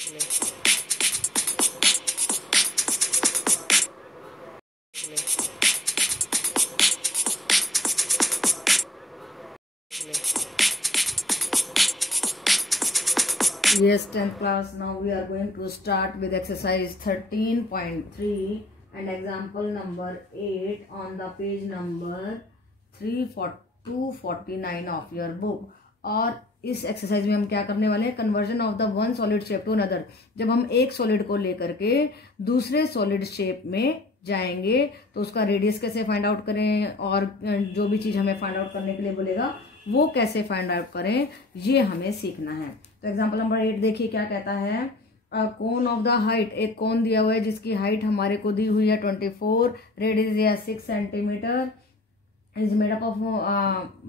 Yes, 10th class. Now we are going to start with exercise 13.3 and example number 8 on the page number 249 of your book. और इस exercise में हम क्या करने वाले हैं, conversion of the one solid shape to another. जब हम एक सॉलिड को लेकर के दूसरे सॉलिड शेप में जाएंगे तो उसका रेडियस कैसे फाइंड आउट करें और जो भी चीज हमें फाइंड आउट करने के लिए बोलेगा वो कैसे फाइंड आउट करें, ये हमें सीखना है। तो एग्जांपल नंबर 8 देखिए क्या कहता है। कोन ऑफ द हाइट, एक कोन दिया हुआ है जिसकी हाइट हमारे को दी हुई है 24, रेडियस दिया 6 centimetre, is made up of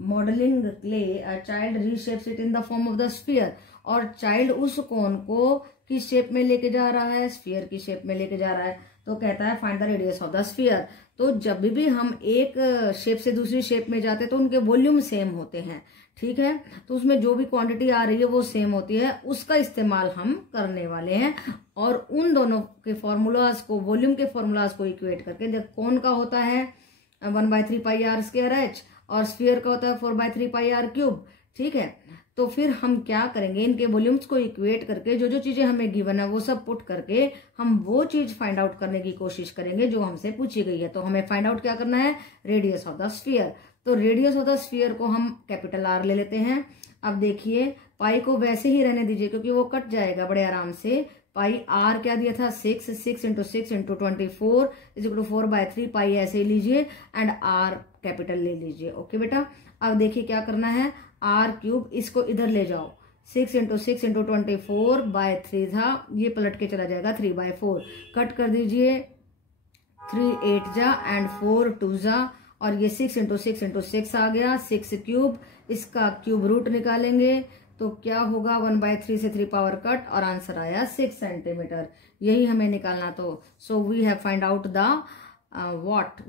modeling clay. A child reshapes it in the form of the sphere. और चाइल्ड उस कोन को किस शेप में लेके जा रहा है, स्फीयर की शेप में लेके जा रहा है। तो कहता है find the radius of the sphere. तो जब भी हम एक शेप से दूसरी शेप में जाते हैं तो उनके वॉल्यूम सेम होते हैं, ठीक है। तो उसमें जो भी क्वांटिटी आ रही है वो सेम होती है, उसका इस्तेमाल हम करने वाले हैं। और उन दोनों के फॉर्मूलाज को, वॉल्यूम के फॉर्मूलाज को इक्वेट करके, देख कोन का होता है 1/3 पाई आर स्क्वायर एच और स्फीयर का होता है 4/3 पाई आर क्यूब, ठीक है। तो फिर हम क्या करेंगे, इनके वॉल्यूम्स को इक्वेट करके जो जो चीजें हमें गिवन है वो सब पुट करके हम वो चीज फाइंड आउट करने की कोशिश करेंगे जो हमसे पूछी गई है। तो हमें फाइंड आउट क्या करना है, रेडियस ऑफ द स्फीयर। तो रेडियस ऑफ द स्फीयर को हम कैपिटल आर ले लेते हैं। अब देखिए पाई को वैसे ही रहने दीजिए क्योंकि वो कट जाएगा बड़े आराम से। पाई आर क्या दिया था 6 into 6 into 24 is equal to 4/3 pi ऐसे ही लीजिए एंड आर कैपिटल ले लीजिए। ओके बेटा, अब देखिए क्या करना है, आर क्यूब इसको इधर ले जाओ, 6 इंटू 6 इंटू 24/3 था, ये पलट के चला जाएगा 3/4, कट कर दीजिए 3 8 जा एंड 4 2 जा, और ये 6 इंटू 6 इंटू 6 आ गया, 6 क्यूब, इसका क्यूब रूट निकालेंगे तो क्या होगा 1/3 से 3 पावर कट और आंसर आया 6 सेंटीमीटर। यही हमें निकालना। तो so we have find out the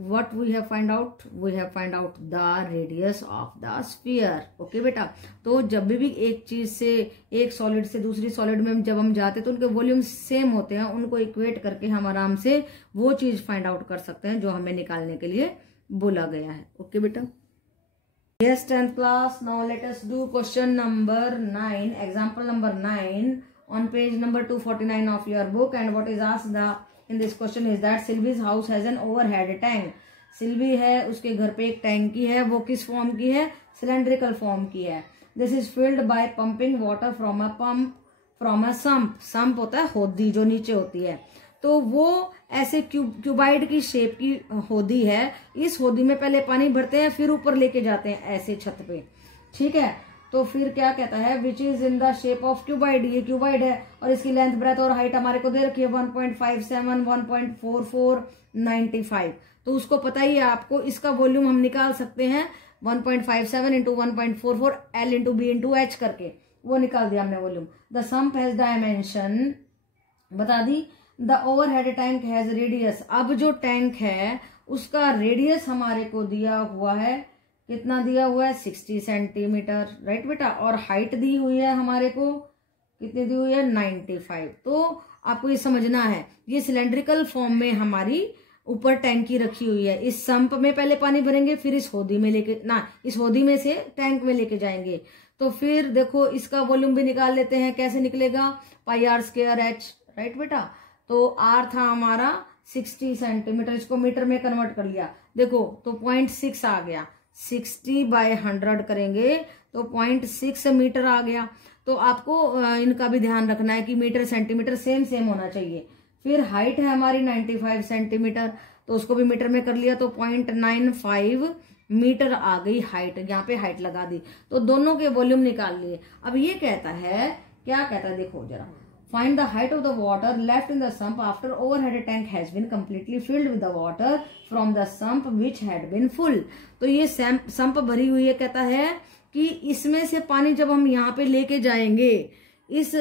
what we have find out, we have find out the radius of the sphere। Okay बेटा, तो जब भी एक चीज से, एक सॉलिड से दूसरी सॉलिड में जब हम जाते हैं तो उनके वॉल्यूम सेम होते हैं, उनको इक्वेट करके हम आराम से वो चीज फाइंड आउट कर सकते हैं जो हमें निकालने के लिए बोला गया है। ओके बेटा। Yes, 10th class. Now let us do question number 9, example number 9 on page number 249 of your book. And what is asked in this question is that Sylvie's house has an overhead tank. Silvi है, उसके घर पे एक टैंकी है, वो किस form की है, सिलेंड्रिकल फॉर्म की है। This is filled by pumping water from a sump. Sump होता है होदी जो नीचे होती है, तो वो ऐसे क्यूबाइड की शेप की होदी है। इस होदी में पहले पानी भरते हैं फिर ऊपर लेके जाते हैं ऐसे छत पे, ठीक है। तो फिर क्या कहता है, which is in the shape of cuboid, ये क्यूबाइड है और इसकी लेंथ ब्रेथ और हाइट हमारे को दे रखी है 1.57 1.44 95। तो उसको पता ही है आपको, इसका वॉल्यूम हम निकाल सकते हैं 1.57 into 1.44 L into B into H करके, वो निकाल दिया हमने volume. The sump has dimension बता दी, the overhead tank has radius. अब जो टैंक है उसका रेडियस हमारे को दिया हुआ है, कितना दिया हुआ है 60 सेंटीमीटर, राइट बेटा। और हाइट दी हुई है हमारे को, कितनी दी हुई है 95। तो आपको ये समझना है, ये सिलेंड्रिकल फॉर्म में हमारी ऊपर टैंकी रखी हुई है। इस सम्प में पहले पानी भरेंगे फिर इस होदी में लेके इस होदी में से टैंक में लेके जाएंगे। तो फिर देखो इसका वॉल्यूम भी निकाल लेते हैं, कैसे निकलेगा, पाई आर स्क्वायर एच, राइट बेटा। तो आर था हमारा 60 सेंटीमीटर, इसको मीटर में कन्वर्ट कर लिया, देखो तो 0.6 आ गया, 60/100 करेंगे तो 0.6 मीटर आ गया। तो आपको इनका भी ध्यान रखना है कि मीटर सेंटीमीटर सेम सेम होना चाहिए। फिर हाइट है हमारी 95 सेंटीमीटर, तो उसको भी मीटर में कर लिया तो 0.95 मीटर आ गई हाइट, यहाँ पे हाइट लगा दी। तो दोनों के वॉल्यूम निकाल लिए। अब ये कहता है, क्या कहता है देखो जरा, find the height of the water left in the sump after overhead tank has been completely filled with the water from the sump which had been full। तो ये सम्प भरी हुई है, कहता है कि इसमें से पानी जब हम यहाँ पे लेके जाएंगे, इस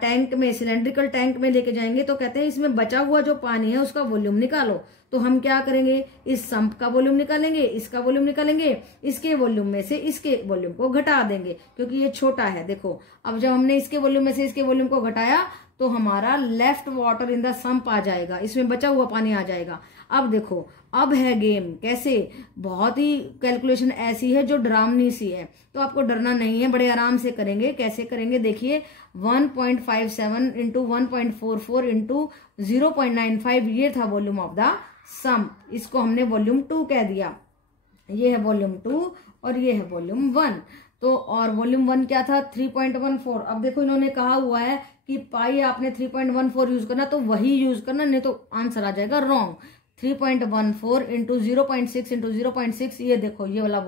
टैंक में, सिलेंड्रिकल टैंक में लेके जाएंगे, तो कहते हैं इसमें बचा हुआ जो पानी है उसका वॉल्यूम निकालो। तो हम क्या करेंगे, इस सम्प का वॉल्यूम निकालेंगे, इसका वॉल्यूम निकालेंगे, इसके वॉल्यूम में से इसके वॉल्यूम को घटा देंगे क्योंकि ये छोटा है। देखो अब जब हमने इसके वॉल्यूम में से इसके वॉल्यूम को घटाया तो हमारा left water in the sump आ जाएगा, इसमें बचा हुआ पानी आ जाएगा। अब देखो, अब है गेम कैसे, बहुत ही कैलकुलेशन ऐसी है जो डरावनी सी है, तो आपको डरना नहीं है, बड़े आराम से करेंगे। कैसे करेंगे देखिए, 1.57 इंटू 1.44 इंटू 0.95 ये था वॉल्यूम ऑफ द सम्प, इसको हमने वॉल्यूम 2 कह दिया। ये है वॉल्यूम 2 और ये है वॉल्यूम 1। तो और वॉल्यूम 1 क्या था, 3.14। अब देखो इन्होंने कहा हुआ है कि पाई आपने 3.14 यूज करना, तो वही यूज करना, नहीं तो आंसर आ जाएगा रॉन्ग। 3.14 इंटू 0.6 इंटू 0.6, ये देखो ये वाला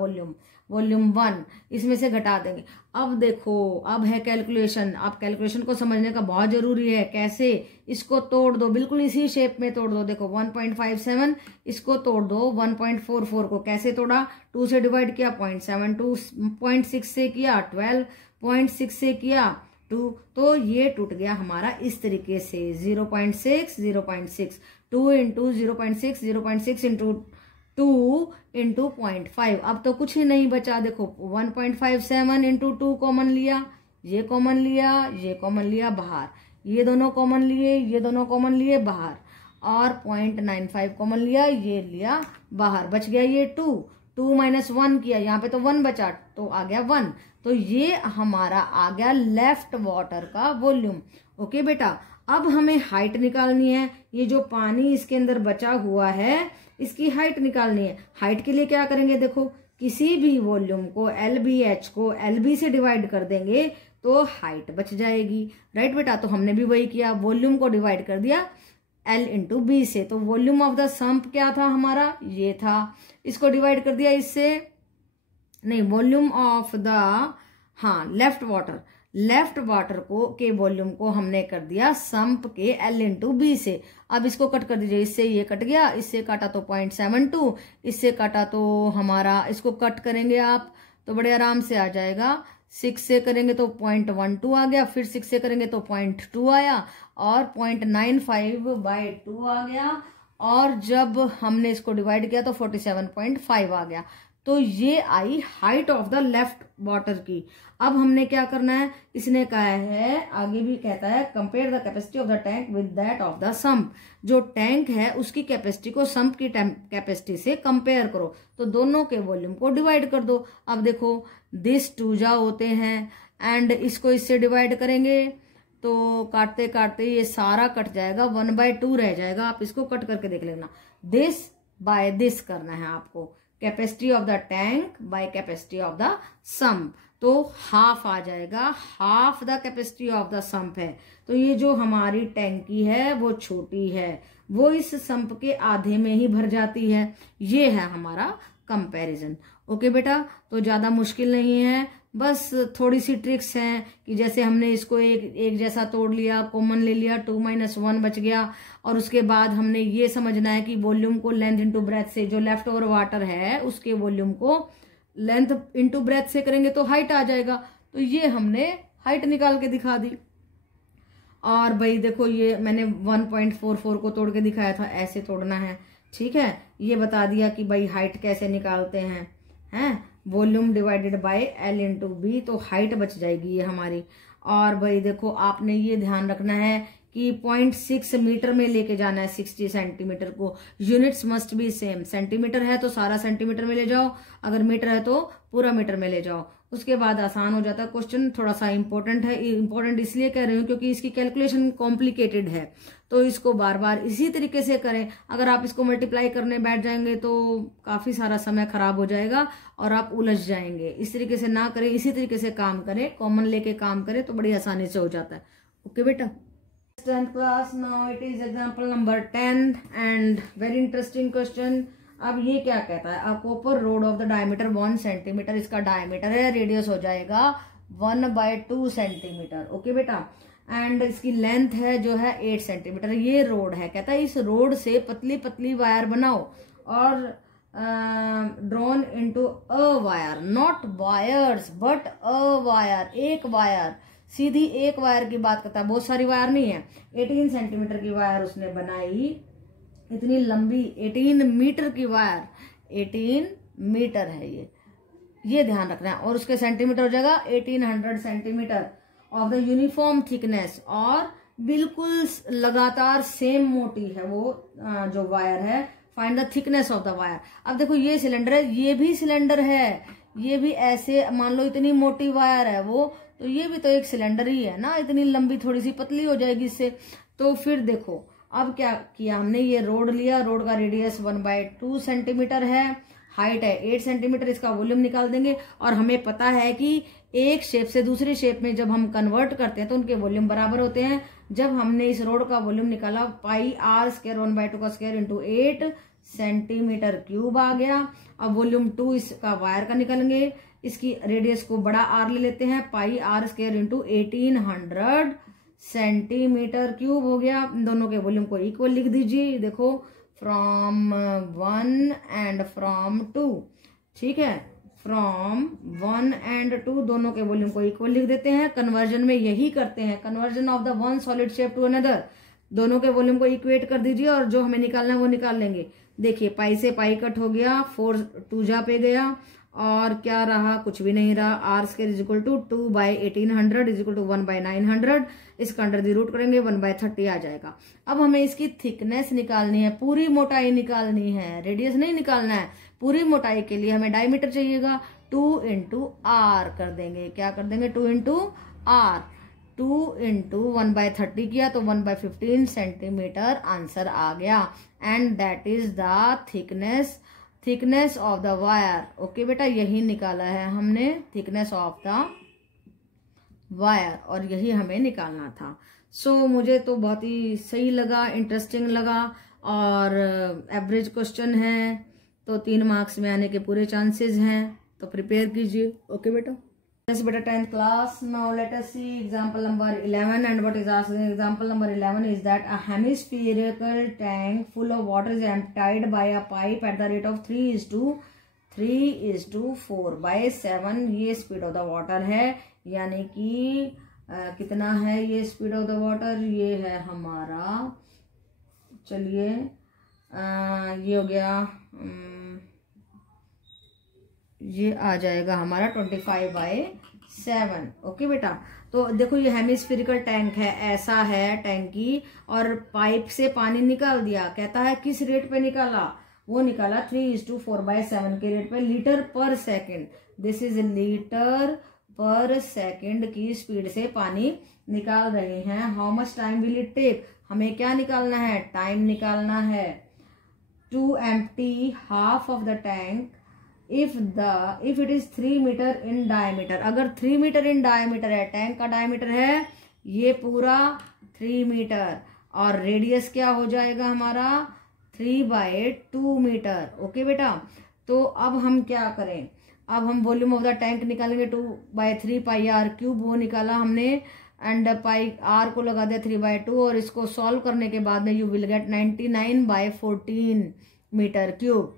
वॉल्यूम 1, इसमें से घटा देंगे। अब देखो, अब है कैलकुलेशन। अब कैलकुलेशन को समझने का बहुत जरूरी है। कैसे, इसको तोड़ दो, बिल्कुल इसी शेप में तोड़ दो। देखो 1.57, इसको तोड़ दो 1.44 को। कैसे तोड़ा, 2 से डिवाइड किया 0.72, 0.6 से किया 12, 0.6 से किया 2, तो ये टूट गया हमारा इस तरीके से 0.6 0.6, 2 इंटू 0.6, 0.6 इंटू 2 इंटू 0.5। अब तो कुछ ही नहीं बचा। देखो 1.57 इंटू 2 कॉमन लिया, ये कॉमन लिया, ये कॉमन लिया बाहर, ये दोनों कॉमन लिए, ये दोनों कॉमन लिए बाहर, और 0.95 कॉमन लिया, ये लिया बाहर, बच गया ये 2 माइनस 1 किया, यहाँ पे तो 1 बचा, तो आ गया 1। तो ये हमारा आ गया लेफ्ट वाटर का वॉल्यूम। ओके बेटा, अब हमें हाइट निकालनी है। ये जो पानी इसके अंदर बचा हुआ है, इसकी हाइट निकालनी है। हाइट के लिए क्या करेंगे, देखो किसी भी वॉल्यूम को LBH को LB से डिवाइड कर देंगे तो हाइट बच जाएगी। राइट बेटा, तो हमने भी वही किया, वॉल्यूम को डिवाइड कर दिया L इंटू B से। तो वॉल्यूम ऑफ द सम्प क्या था हमारा, ये था, इसको डिवाइड कर दिया इससे, नहीं वॉल्यूम ऑफ द, हाँ लेफ्ट वाटर को के वॉल्यूम को हमने कर दिया सम्प के L इंटू B से। अब इसको कट कर दीजिए, इससे ये कट गया, इससे काटा तो 0.72, इससे काटा तो हमारा, इसको कट करेंगे आप तो बड़े आराम से आ जाएगा। 6 से करेंगे तो 0.12 आ गया, फिर 6 से करेंगे तो 0.2 आया, और 0.95/2 आ गया, और जब हमने इसको डिवाइड किया तो 47.5 आ गया। तो ये आई height of the left water की। अब हमने क्या करना है, इसने कहा है, आगे भी कहता है, compare the capacity of the tank with that of the sump. जो टैंक है उसकी कैपेसिटी को सम्प की कैपेसिटी से कंपेयर करो, तो दोनों के वॉल्यूम को डिवाइड कर दो। अब देखो दिस 2 जा होते हैं, एंड इसको इससे डिवाइड करेंगे तो काटते काटते ये सारा कट जाएगा, 1/2 रह जाएगा। आप इसको कट करके देख लेना, दिस बाय दिस करना है आपको, capacity of the tank bye capacity of the sump, तो हाफ आ जाएगा, half the capacity of the sump है। तो ये जो हमारी टैंकी है वो छोटी है, वो इस सम्प के आधे में ही भर जाती है। ये है हमारा कंपैरिजन। ओके बेटा, तो ज्यादा मुश्किल नहीं है, बस थोड़ी सी ट्रिक्स हैं कि जैसे हमने इसको एक जैसा तोड़ लिया, कॉमन ले लिया, 2 माइनस 1 बच गया, और उसके बाद हमने ये समझना है कि वॉल्यूम को लेंथ इंटू ब्रेथ से, जो लेफ्ट ओवर वाटर है उसके वॉल्यूम को लेंथ इंटू ब्रेथ से करेंगे तो हाइट आ जाएगा। तो ये हमने हाइट निकाल के दिखा दी। और भाई देखो, ये मैंने 1.44 को तोड़ के दिखाया था, ऐसे तोड़ना है, ठीक है। ये बता दिया कि भाई हाइट कैसे निकालते हैं, volume divided by L into B, तो हाइट बच जाएगी ये हमारी। और भाई देखो, आपने ये ध्यान रखना है कि 0.6 मीटर में लेके जाना है 60 सेंटीमीटर को। Units must be same, centimetre है तो सारा सेंटीमीटर में ले जाओ, अगर मीटर है तो पूरा मीटर में ले जाओ। उसके बाद आसान हो जाता है। क्वेश्चन थोड़ा सा इंपॉर्टेंट है, इंपॉर्टेंट इसलिए कह रही हूँ क्योंकि इसकी कैलकुलेशन कॉम्प्लिकेटेड है, तो इसको बार बार इसी तरीके से करें। अगर आप इसको मल्टीप्लाई करने बैठ जाएंगे तो काफी सारा समय खराब हो जाएगा और आप उलझ जाएंगे। इस तरीके से ना करें, इसी तरीके से काम करें, कॉमन लेके काम करें तो बड़ी आसानी से हो जाता है। ओके बेटा, 10th class, now it is example number 10 and very interesting question। अब ये क्या कहता है, a copper road of the diameter 1 centimetre, इसका डायमीटर है, रेडियस हो जाएगा 1/2 सेंटीमीटर। ओके बेटा, एंड इसकी लेंथ है जो है 8 सेंटीमीटर। ये रोड है, कहता है इस रोड से पतली पतली वायर बनाओ और drawn into a wire, not wires but a wire, एक वायर, सीधी एक वायर की बात करता है, बहुत सारी वायर नहीं है। 18 सेंटीमीटर की वायर उसने बनाई, इतनी लंबी 18 मीटर की वायर, 18 मीटर है ये ध्यान रखना है। और उसके सेंटीमीटर हो जाएगा 1800 centimetre of the uniform thickness और बिल्कुल लगातार सेम मोटी है वो जो वायर है। Find the thickness of the wire. अब देखो ये सिलेंडर है, ये भी सिलेंडर है, ये भी ऐसे मान लो इतनी मोटी वायर है वो, तो ये भी तो एक सिलेंडर ही है ना, इतनी लंबी थोड़ी सी पतली हो जाएगी इससे। तो फिर देखो अब क्या किया हमने, ये रोड लिया, रोड का रेडियस 1/2 सेंटीमीटर है, हाइट है 8 सेंटीमीटर, इसका वॉल्यूम निकाल देंगे। और हमें पता है कि एक शेप से दूसरी शेप में जब हम कन्वर्ट करते हैं तो उनके वॉल्यूम बराबर होते हैं। जब हमने इस रोड का वॉल्यूम निकाला, पाई आर स्क्वायर 1/2 का स्क्वायर इंटू 8 सेंटीमीटर क्यूब आ गया। अब वॉल्यूम 2 इसका वायर का निकालेंगे, इसकी रेडियस को बड़ा आर ले लेते हैं, pi r square into 1800 centimetre cube हो गया। दोनों के वॉल्यूम को इक्वल लिख दीजिए, देखो फ्रॉम 1 एंड फ्रॉम 2, ठीक है, फ्रॉम 1 एंड 2 दोनों के वॉल्यूम को इक्वल लिख देते हैं। कन्वर्जन में यही करते हैं, conversion of the one solid shape to another. दोनों के वॉल्यूम को इक्वेट कर दीजिए और जो हमें निकालना है वो निकाल लेंगे। देखिए पाई से पाई कट हो गया, 4 2 जा पे गया और क्या रहा, कुछ भी नहीं रहा। R square is equal to 2/1800 is equal to 1/900। इसका अंडर द रूट करेंगे 1/30 आ जाएगा। अब हमें इसकी थिकनेस निकालनी है, पूरी मोटाई निकालनी है, रेडियस नहीं निकालना है। पूरी मोटाई के लिए हमें डायमीटर चाहिएगा, 2 इंटू आर कर देंगे। क्या कर देंगे, 2 इंटू आर। 2 इंटू 1/30 किया तो 1/15 सेंटीमीटर आंसर आ गया। And that is the thickness of the wire. Okay बेटा, यही निकाला है हमने, थिकनेस ऑफ द वायर, और यही हमें निकालना था। सो मुझे तो बहुत ही सही लगा, इंटरेस्टिंग लगा, और एवरेज क्वेश्चन है तो 3 मार्क्स में आने के पूरे चांसेस हैं, तो प्रिपेयर कीजिए। ओके बेटा, yes beta 10th class. Now let us see example number 11, and what is asked in example number 11 is that a hemispherical tank full of water is emptied by a pipe at the rate of 3:4/7। ये speed of the water है, यानी कि कितना है ये speed of the water, ये है हमारा, चलिए ये हो गया, ये आ जाएगा हमारा 25/7। ओके बेटा, तो देखो ये हेमिस्फेरिकल टैंक है, ऐसा है टैंकी, और पाइप से पानी निकाल दिया। कहता है किस रेट पे निकाला, वो निकाला 3:4/7 के रेट पे, litre per second. This is litre per second की स्पीड से पानी निकाल रहे हैं। How much time will it take, हमें क्या निकालना है, टाइम निकालना है। To empty half of the tank if it is 3 metre in diameter. अगर 3 मीटर इन डायमीटर है, टैंक का डायमीटर है ये पूरा 3 मीटर, और रेडियस क्या हो जाएगा हमारा 3/2 मीटर। ओके बेटा, तो अब हम क्या करें, अब हम वॉल्यूम ऑफ द टैंक निकालेंगे, 2/3 पाई आर क्यूब, वो निकाला हमने, एंड पाई आर को लगा दिया 3/2, और इसको सॉल्व करने के बाद में you will get 99/14 metre cube.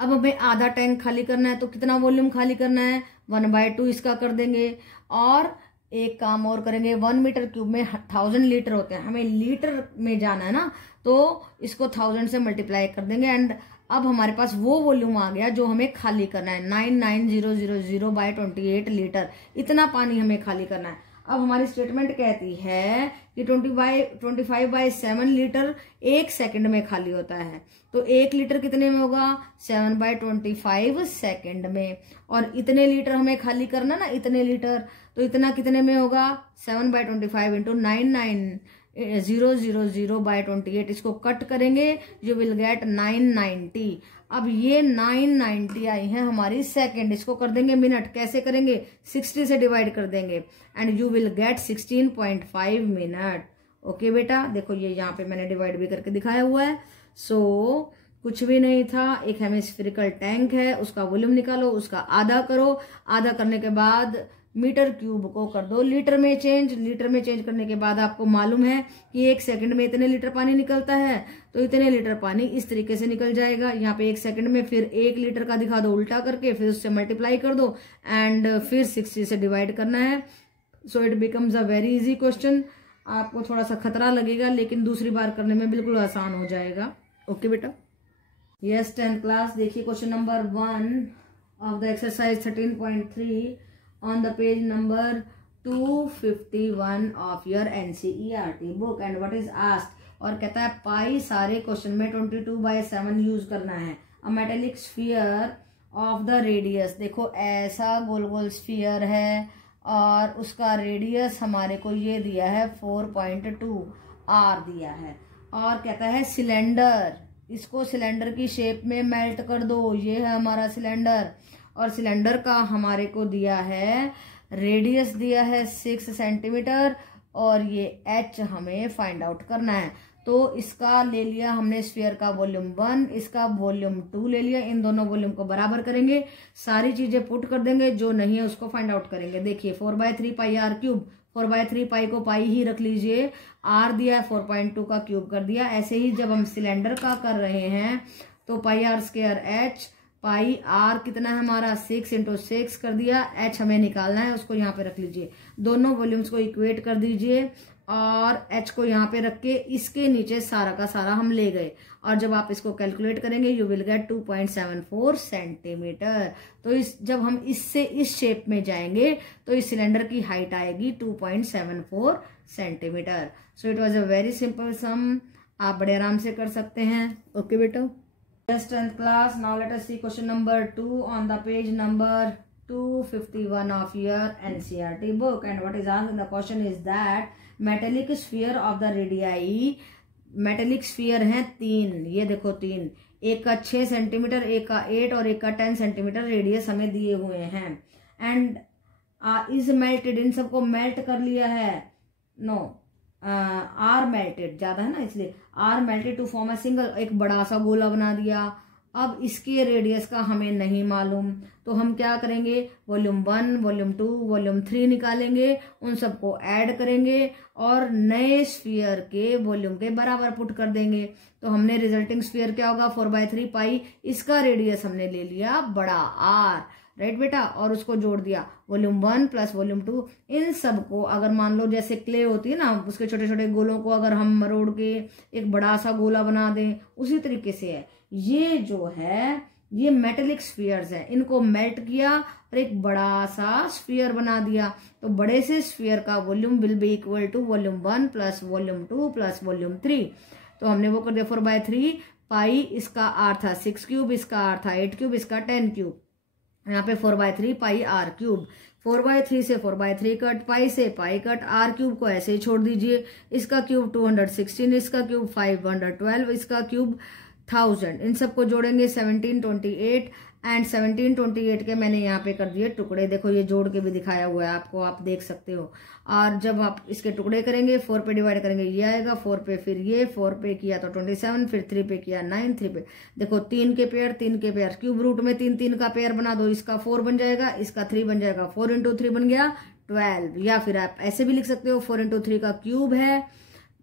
अब हमें आधा टैंक खाली करना है, तो कितना वॉल्यूम खाली करना है, 1/2 इसका कर देंगे। और एक काम और करेंगे, 1 मीटर क्यूब में 1000 लीटर होते हैं, हमें लीटर में जाना है ना, तो इसको 1000 से मल्टीप्लाई कर देंगे। एंड अब हमारे पास वो वॉल्यूम आ गया जो हमें खाली करना है, 99000/28 लीटर, इतना पानी हमें खाली करना है। अब हमारी स्टेटमेंट कहती है कि 25/7 लीटर 1 सेकंड में खाली होता है, तो 1 लीटर कितने में होगा, 7/25 सेकंड में। और इतने लीटर हमें खाली करना ना, इतने लीटर, तो इतना कितने में होगा, 7/25 इंटू 99000/28, इसको कट करेंगे, यू विल गेट 990। अब ये 990 आई है हमारी सेकंड, इसको कर देंगे मिनट। कैसे करेंगे, 60 से डिवाइड कर देंगे, and you will gate 16.5 minute. Okay बेटा, देखो ये यहाँ पे मैंने डिवाइड भी करके दिखाया हुआ है। सो कुछ भी नहीं था, एक हेमिस्फेरिकल टैंक है, उसका वॉल्यूम निकालो, उसका आधा करो, आधा करने के बाद मीटर क्यूब को कर दो लीटर में चेंज। लीटर में चेंज करने के बाद आपको मालूम है कि 1 सेकंड में इतने लीटर पानी निकलता है, तो इतने लीटर पानी इस तरीके से निकल जाएगा। यहाँ पे 1 सेकंड में फिर 1 लीटर का दिखा दो उल्टा करके, फिर उससे मल्टीप्लाई कर दो, एंड फिर 60 से डिवाइड करना है। So it becomes a very easy question. आपको थोड़ा सा खतरा लगेगा, लेकिन दूसरी बार करने में बिल्कुल आसान हो जाएगा। ओके बेटा, यस 10th क्लास, देखिए question number 1 of the exercise 13.3 on the page number 251 of your NCERT book and what is asked, और कहता है पाई सारे क्वेश्चन में 22/7 यूज करना है। A metallic sphere of the radius, देखो ऐसा गोल गोल स्फीयर है और उसका रेडियस हमारे को ये दिया है 4.2 R दिया है, और कहता है सिलेंडर, इसको सिलेंडर की शेप में मेल्ट कर दो, ये है हमारा सिलेंडर, और सिलेंडर का हमारे को दिया है रेडियस दिया है 6 सेंटीमीटर, और ये H हमें फाइंड आउट करना है। तो इसका ले लिया हमने स्फीयर का वॉल्यूम 1, इसका वॉल्यूम 2 ले लिया, इन दोनों वॉल्यूम को बराबर करेंगे, सारी चीजें पुट कर देंगे, जो नहीं है उसको फाइंड आउट करेंगे। देखिए 4/3 पाई R क्यूब, 4/3 पाई को पाई ही रख लीजिए, R दिया है 4.2 का क्यूब कर दिया। ऐसे ही जब हम सिलेंडर का कर रहे हैं तो पाई R स्क्वायर H, पाई R कितना है हमारा 6 × 6 कर दिया, H हमें निकालना है, उसको यहाँ पे रख लीजिए, दोनों वॉल्यूम्स को इक्वेट कर दीजिए और H को यहाँ पे रख के इसके नीचे सारा का सारा हम ले गए, और जब आप इसको कैलकुलेट करेंगे यू विल गेट 2.74 सेंटीमीटर। तो जब हम इससे इस शेप में जाएंगे तो इस सिलेंडर की हाइट आएगी 2.74 centimetre. So it was a very simple सम, आप बड़े आराम से कर सकते हैं। ओके बेटा, Yes, 10th class. Now let us see question number 2 on the page number 251 of your NCERT book. And what is asked in the question is that metallic sphere of the radii, metallic sphere हैं 3, ये देखो 3, एक का 6 centimetre, एक का 8 और एक का 10 सेंटीमीटर रेडियस हमें दिए हुए हैं। एंड इज मेल्टेड, इन सबको मेल्ट कर लिया है, नो आर मेल्टेड ज्यादा है ना इसलिए, are melted to form a single, एक बड़ा सा गोला बना दिया। अब इसके रेडियस का हमें नहीं मालूम, तो हम क्या करेंगे, वॉल्यूम 1, वॉल्यूम 2, वॉल्यूम 3 निकालेंगे, उन सबको ऐड करेंगे और नए स्फीयर के वॉल्यूम के बराबर पुट कर देंगे। तो हमने रिजल्टिंग स्फीयर क्या होगा 4/3 पाई, इसका रेडियस हमने ले लिया बड़ा R, राइट बेटा, और उसको जोड़ दिया वॉल्यूम 1 प्लस वॉल्यूम 2। इन सबको अगर मान लो जैसे क्ले होती है ना, उसके छोटे छोटे गोलों को अगर हम मरोड़ के एक बड़ा सा गोला बना दें, उसी तरीके से है ये जो है, ये मेटेलिक स्फीयर्स है, इनको मेल्ट किया और एक बड़ा सा स्फीयर बना दिया। तो बड़े से स्फीयर का volume will be equal to volume 1 plus volume 2 plus volume 3। तो हमने वो कर दिया 4/3 पाई, इसका R था 6 क्यूब, इसका R था 8 क्यूब, इसका 10 क्यूब, यहाँ पे 4/3 पाई R क्यूब। 4/3 से 4/3 कट, पाई से पाई कट, R क्यूब को ऐसे ही छोड़ दीजिए, इसका क्यूब 216, इसका क्यूब 512, इसका क्यूब 1000, इन सबको जोड़ेंगे 1728 एंड 1728 के मैंने यहाँ पे कर दिए टुकड़े, देखो ये जोड़ के भी दिखाया हुआ है आपको, आप देख सकते हो। और जब आप इसके टुकड़े करेंगे 4 पे डिवाइड करेंगे ये आएगा, 4 पे फिर ये, 4 पे किया तो 27, फिर 3 पे किया 9, 3 पे देखो 3 के पेयर, 3 के पेयर, क्यूब रूट में 3 3 का पेयर बना दो, इसका 4 बन जाएगा, इसका 3 बन जाएगा, 4 × 3 बन गया 12। या फिर आप ऐसे भी लिख सकते हो 4 × 3 का क्यूब है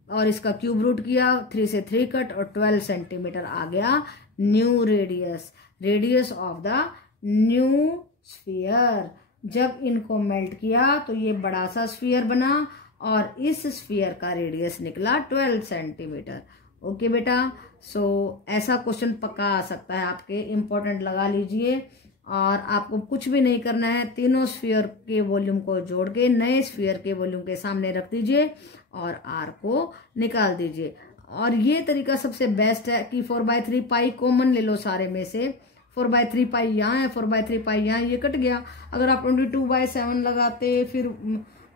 और इसका क्यूब रूट किया, 3 से 3 कट और 12 सेंटीमीटर आ गया new radius, radius of the new sphere. जब इनको मेल्ट किया तो ये बड़ा सा स्फीयर बना और इस स्फीयर का रेडियस निकला 12 सेंटीमीटर। ओके बेटा, सो ऐसा क्वेश्चन पक्का आ सकता है आपके, इंपॉर्टेंट लगा लीजिए। और आपको कुछ भी नहीं करना है, तीनों स्फीयर के वॉल्यूम को जोड़ के नए स्फीयर के वॉल्यूम के सामने रख दीजिए और R को निकाल दीजिए। और ये तरीका सबसे बेस्ट है कि 4/3 पाई कॉमन ले लो सारे में से, 4/3 पाई यहाँ है, 4/3 पाई यहाँ, ये कट गया। अगर आप 22/7 लगाते फिर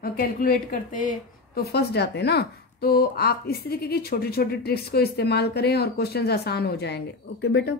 कैलकुलेट करते तो फंस जाते ना। तो आप इस तरीके की छोटी छोटी ट्रिक्स को इस्तेमाल करें और क्वेश्चंस आसान हो जाएंगे। ओके बेटा।